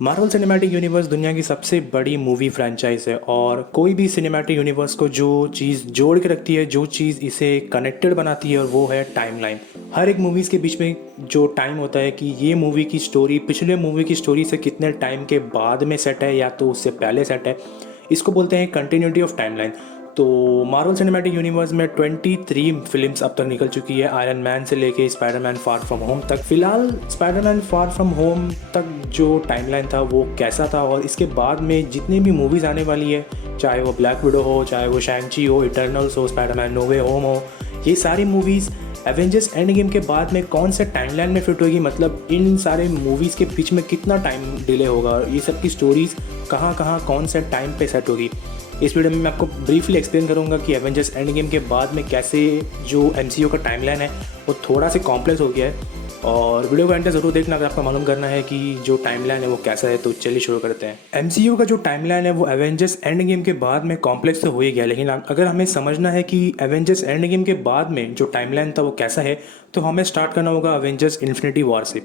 Marvel cinematic universe दुनिया की सबसे बड़ी मूवी फ्रेंचाइज है और कोई भी सिनेमैटिक यूनिवर्स को जो चीज़ जोड़ के रखती है, जो चीज़ इसे कनेक्टेड बनाती है, और वो है टाइमलाइन। हर एक मूवीज़ के बीच में जो टाइम होता है कि ये मूवी की स्टोरी पिछले मूवी की स्टोरी से कितने टाइम के बाद में सेट है या तो उससे पहले सेट है, इसको बोलते हैं कंटिन्यूटी ऑफ टाइमलाइन। तो मार्वल सिनेमैटिक यूनिवर्स में 23 फिल्म्स अब तक निकल चुकी है, आयरन मैन से लेके स्पाइडरमैन फार फ्रॉम होम तक। फिलहाल स्पाइडरमैन फार फ्रॉम होम तक जो टाइमलाइन था वो कैसा था, और इसके बाद में जितनी भी मूवीज़ आने वाली है, चाहे वो ब्लैक विडो हो, चाहे वो शैंग-ची हो, इटर्नल्स हो, स्पाइडरमैन नो वे होम हो, ये सारी मूवीज़ एवेंजर्स एंड गेम के बाद में कौन से टाइमलाइन में फिट होगी, मतलब इन सारे मूवीज़ के बीच में कितना टाइम डिले होगा, ये सब की स्टोरीज़ कहाँ कहाँ कौन से टाइम पे सेट होगी। इस वीडियो में मैं आपको ब्रीफली एक्सप्लेन करूंगा कि एवेंजर्स एंड गेम के बाद में कैसे जो एमसीयू का टाइमलाइन है वो थोड़ा सा कॉम्प्लेक्स हो गया है। और वीडियो का एंड ज़रूर देखना अगर आपको मालूम करना है कि जो टाइमलाइन है वो कैसा है। तो चलिए शुरू करते हैं। एमसीयू का जो टाइमलाइन है वो एवेंजर्स एंड गेम के बाद में कॉम्प्लेक्स तो हो ही गया, लेकिन अगर हमें समझना है कि एवेंजर्स एंड गेम के बाद में जो टाइमलाइन था वो कैसा है, तो हमें स्टार्ट करना होगा अवेंजर्स इन्फिनिटी वॉर से।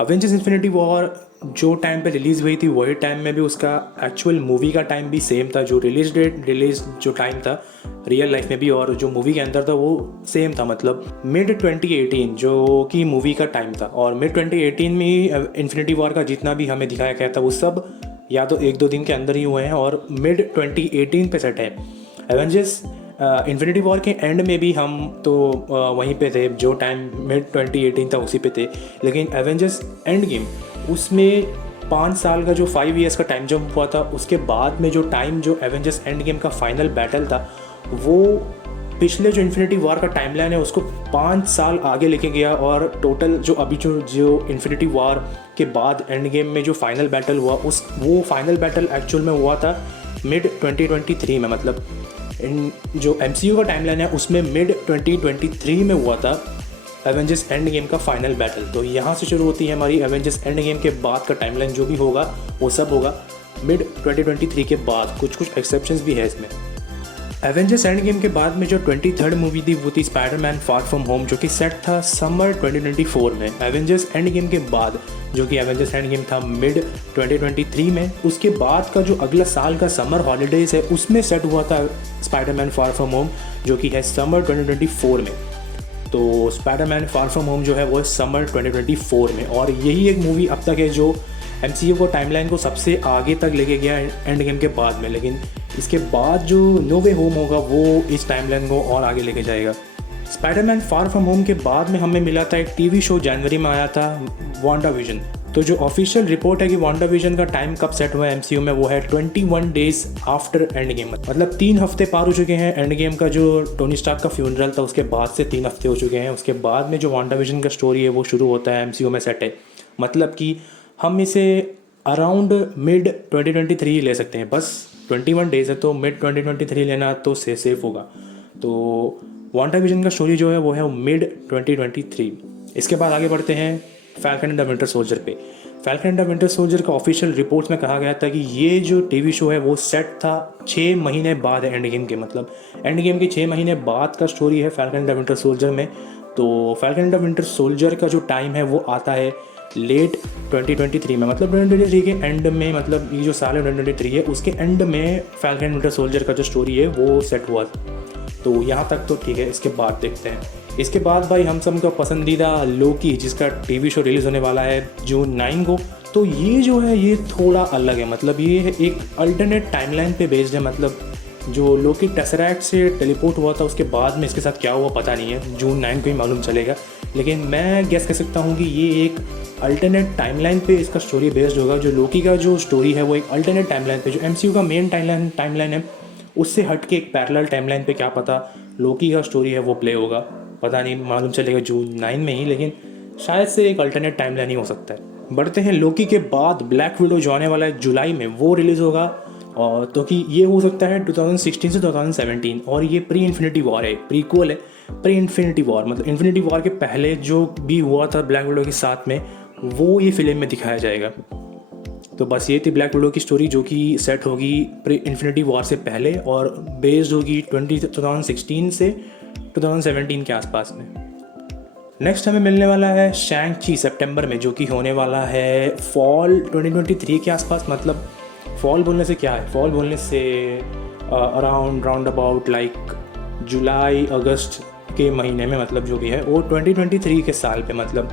अवेंजर्स इन्फिनिटी वॉर जो टाइम पे रिलीज़ हुई थी वही टाइम में भी उसका एक्चुअल मूवी का टाइम भी सेम था, जो रिलीज जो टाइम था रियल लाइफ में भी और जो मूवी के अंदर था वो सेम था, मतलब मिड 2018 जो कि मूवी का टाइम था। और मिड 2018 में ही इन्फिनिटी वॉर का जितना भी हमें दिखाया गया था वो सब या तो एक दो दिन के अंदर ही हुए हैं और मिड 2018 पे सेट है। एवेंजर्स इन्फिनिटी वॉर के एंड में भी हम तो वहीं पे थे, जो टाइम मिड 2018 था उसी पे थे, लेकिन एवेंजर्स एंड गेम उसमें 5 साल का जो 5 ईयर्स का टाइम जंप हुआ था, उसके बाद में जो टाइम जो एवेंजर्स एंड गेम का फाइनल बैटल था वो पिछले जो इन्फिनिटी वॉर का टाइमलाइन है उसको 5 साल आगे लेके गया। और टोटल जो अभी जो इन्फिनिटी वॉर के बाद एंड गेम में जो फाइनल बैटल हुआ वो फाइनल बैटल एक्चुअल में हुआ था मिड 2023 में, मतलब इन जो एमसीयू का टाइमलाइन है उसमें मिड 2023 में हुआ था एवेंजर्स एंड गेम का फाइनल बैटल। तो यहाँ से शुरू होती है हमारी एवेंजर्स एंड गेम के बाद का टाइमलाइन, जो भी होगा वो सब होगा मिड 2023 के बाद। कुछ एक्सेप्शंस भी है इसमें। एवेंजर्स एंड गेम के बाद में जो 23rd मूवी थी वो थी स्पाइडरमैन फार फ्रॉम होम, जो कि सेट था समर 2024 में। एवेंजर्स एंड गेम के बाद जो कि एवेंजर्स एंड गेम था मिड 2023 में, उसके बाद का जो अगला साल का समर हॉलीडेज़ है उसमें सेट हुआ था स्पाइडरमैन फार फ्रॉम होम, जो कि है समर 2024 में। तो स्पाइडरमैन फार फ्रॉम होम जो है वो समर 2024 में, और यही एक मूवी अब तक है जो एमसीयू को टाइमलाइन को सबसे आगे तक लेके गया एंड गेम के बाद में। लेकिन इसके बाद जो नो वे होम होगा वो इस टाइमलाइन को और आगे लेके जाएगा। स्पाइडरमैन फार फ्रॉम होम के बाद में हमें मिला था एक टीवी शो, जनवरी में आया था वांडा विजन। तो जो ऑफिशियल रिपोर्ट है कि वांडा विजन का टाइम कब सेट हुआ है एमसीयू में, वो है 21 डेज आफ्टर एंड गेम, मतलब 3 हफ्ते पार हो चुके हैं एंड गेम का जो टोनी स्टार्क का फ्यूनरल था उसके बाद से 3 हफ्ते हो चुके हैं। उसके बाद में जो वांडा विजन का स्टोरी है वो शुरू होता है एमसीयू में सेट है, मतलब कि हम इसे अराउंड मिड 2023 ले सकते हैं। बस 21 डेज है तो मिड 2023 लेना तो सेफ होगा। तो वांडा विजन का स्टोरी जो है वो है मिड 2023। इसके बाद आगे बढ़ते हैं falcon and the winter soldier पे। Falcon and the winter soldier का ऑफिशियल रिपोर्ट्स में कहा गया था कि ये जो टीवी शो है वो सेट था 6 महीने बाद एंड गेम के, मतलब एंड गेम के 6 महीने बाद का स्टोरी है falcon and the winter soldier में। तो falcon and the winter soldier का जो टाइम है वो आता है लेट 2023 में, मतलब 2023 के एंड में, मतलब ये जो साल है 2023 है उसके एंड में फैल्कन एंड विंटर सोल्जर का जो स्टोरी है वो सेट हुआ। तो यहाँ तक तो ठीक है। इसके बाद देखते हैं, इसके बाद भाई हम सब का पसंदीदा लोकी, जिसका टीवी शो रिलीज़ होने वाला है जून 9 को। तो ये जो है ये थोड़ा अलग है, मतलब ये एक अल्टरनेट टाइमलाइन पे बेस्ड है। मतलब जो लोकी टेसरैक्ट से टेलीपोर्ट हुआ था उसके बाद में इसके साथ क्या हुआ पता नहीं है, जून 9 को ही मालूम चलेगा। लेकिन मैं गेस कर सकता हूँ कि ये एक अल्टरनेट टाइमलाइन पे इसका स्टोरी बेस्ड होगा। जो लोकी का जो स्टोरी है वो एक अल्टरनेट टाइमलाइन पे, जो एमसीयू का मेन टाइमलाइन है उससे हट के एक पैरेलल टाइमलाइन पे क्या पता लोकी का स्टोरी है वो प्ले होगा, पता नहीं, मालूम चलेगा जून 9 में ही, लेकिन शायद से एक अल्टरनेट टाइमलाइन ही हो सकता है। बढ़ते हैं लोकी के बाद ब्लैक विडो जो आने वाला है जुलाई में, वो रिलीज़ होगा। और तो कि ये हो सकता है 2016 से 2017, और ये प्री इन्फिनिटी वॉर है, प्रीक्वल है प्री इन्फिनिटी वॉर, मतलब इन्फिनिटी वॉर के पहले जो भी हुआ था ब्लैक विडो के साथ में वो ये फिल्म में दिखाया जाएगा। तो बस ये थी ब्लैक विडो की स्टोरी, जो कि सेट होगी प्री इन्फिनिटी वॉर से पहले और बेस्ड होगी 2016 से 2017 के आसपास में। नेक्स्ट हमें मिलने वाला है शैंग ची सितंबर में, जो कि होने वाला है फॉल 2023 के आसपास। मतलब फॉल बोलने से क्या है, फॉल बोलने से राउंड अबाउट लाइक जुलाई अगस्त के महीने में, मतलब जो भी है वो 2023 के साल पे, मतलब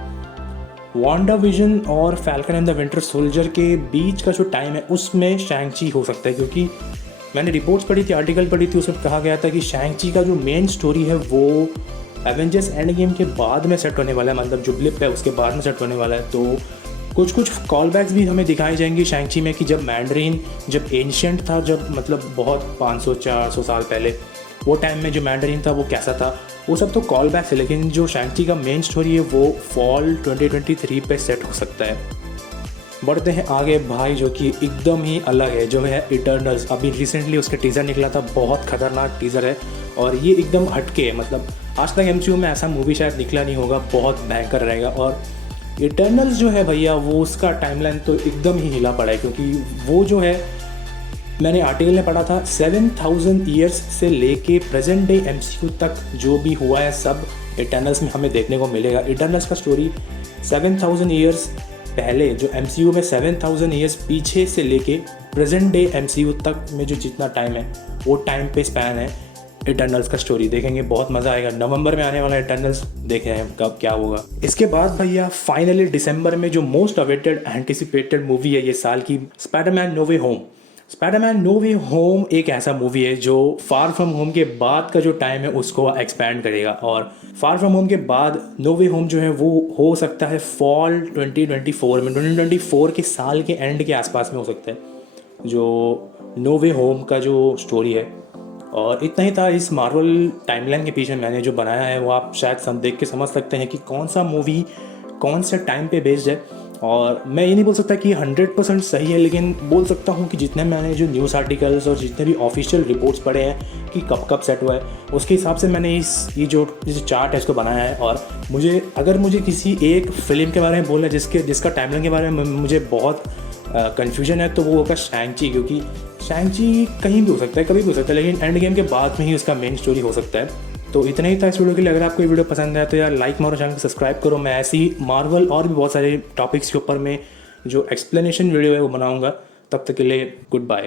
वांडा विजन और falcon and the winter soldier के बीच का जो टाइम है उसमें शैंग ची हो सकता है। क्योंकि मैंने रिपोर्ट्स पढ़ी थी, आर्टिकल पढ़ी थी, उसमें कहा गया था कि शैंग ची का जो मेन स्टोरी है वो एवेंजर्स एंड गेम के बाद में सेट होने वाला है, मतलब जो ब्लिप है उसके बाद में सेट होने वाला है। तो कुछ कॉल बैक्स भी हमें दिखाई जाएंगी शैंग ची में, कि जब मैंडरीन जब एंशियंट था, जब मतलब बहुत 500-400 साल पहले वो टाइम में जो मैंडरीन था वो कैसा था, वो सब तो कॉल बैक्स है। लेकिन जो शैंग ची का मेन स्टोरी है वो फॉल 2023 पे सेट हो सकता है। बढ़ते हैं आगे भाई, जो कि एकदम ही अलग है, जो है इटर्नल्स। अभी रिसेंटली उसका टीज़र निकला था, बहुत खतरनाक टीज़र है और ये एकदम हटके है। मतलब आज तक एमसीयू में ऐसा मूवी शायद निकला नहीं होगा, बहुत भयंकर रहेगा। और इटर्नल्स जो है भैया, वो उसका टाइमलाइन तो एकदम ही हिला पड़ा है। क्योंकि वो जो है, मैंने आर्टिकल में पढ़ा था 7000 ईयर्स से लेके प्रेजेंट डे एमसीयू तक जो भी हुआ है सब इटर्नल्स में हमें देखने को मिलेगा। इटर्नल्स का स्टोरी 7000 ईयर्स पहले, जो एमसीयू में 7000 ईयर्स पीछे से लेके प्रेजेंट डे एमसीयू तक में जो जितना टाइम है वो टाइम पे स्पैन है इटर्नल्स का स्टोरी। देखेंगे, बहुत मज़ा आएगा। नवंबर में आने वाला इटर्नल्स, देखें हैं कब क्या होगा। इसके बाद भैया फाइनली दिसंबर में जो मोस्ट अवेटेड एंटिसिपेटेड मूवी है ये साल की, स्पाइडरमैन नो वे होम। स्पाइडरमैन नो वे होम एक ऐसा मूवी है जो फार फ्रॉम होम के बाद का जो टाइम है उसको एक्सपैंड करेगा। और फार फ्रॉम होम के बाद नो वे होम जो है वो हो सकता है फॉल 2024 में, 2024 के साल के एंड के आसपास में हो सकता है जो नो वे होम का जो स्टोरी है। और इतना ही था इस मार्वल टाइमलाइन के पीछे मैंने जो बनाया है, वो आप शायद देख के समझ सकते हैं कि कौन सा मूवी कौन से टाइम पे बेस्ड है। और मैं ये नहीं बोल सकता कि 100% सही है, लेकिन बोल सकता हूँ कि जितने मैंने जो न्यूज़ आर्टिकल्स और जितने भी ऑफिशियल रिपोर्ट्स पढ़े हैं कि कब कब सेट हुआ है, उसके हिसाब से मैंने ये जो चार्ट है इसको बनाया है। और अगर मुझे किसी एक फिल्म के बारे में बोलना है जिसका टाइमलाइन के बारे में मुझे बहुत कन्फ्यूजन है, तो वो होगा शैंग ची। क्योंकि शैंग ची कहीं भी हो सकता है, कभी भी हो सकता है, लेकिन एंड गेम के बाद में ही उसका मेन स्टोरी हो सकता है। तो इतना ही था इस वीडियो के लिए। अगर आपको ये वीडियो पसंद आया तो यार लाइक मारो, चैनल को सब्सक्राइब करो। मैं ऐसी मार्वल और भी बहुत सारे टॉपिक्स के ऊपर में जो एक्सप्लेनेशन वीडियो है वो बनाऊंगा। तब तक के लिए गुड बाय।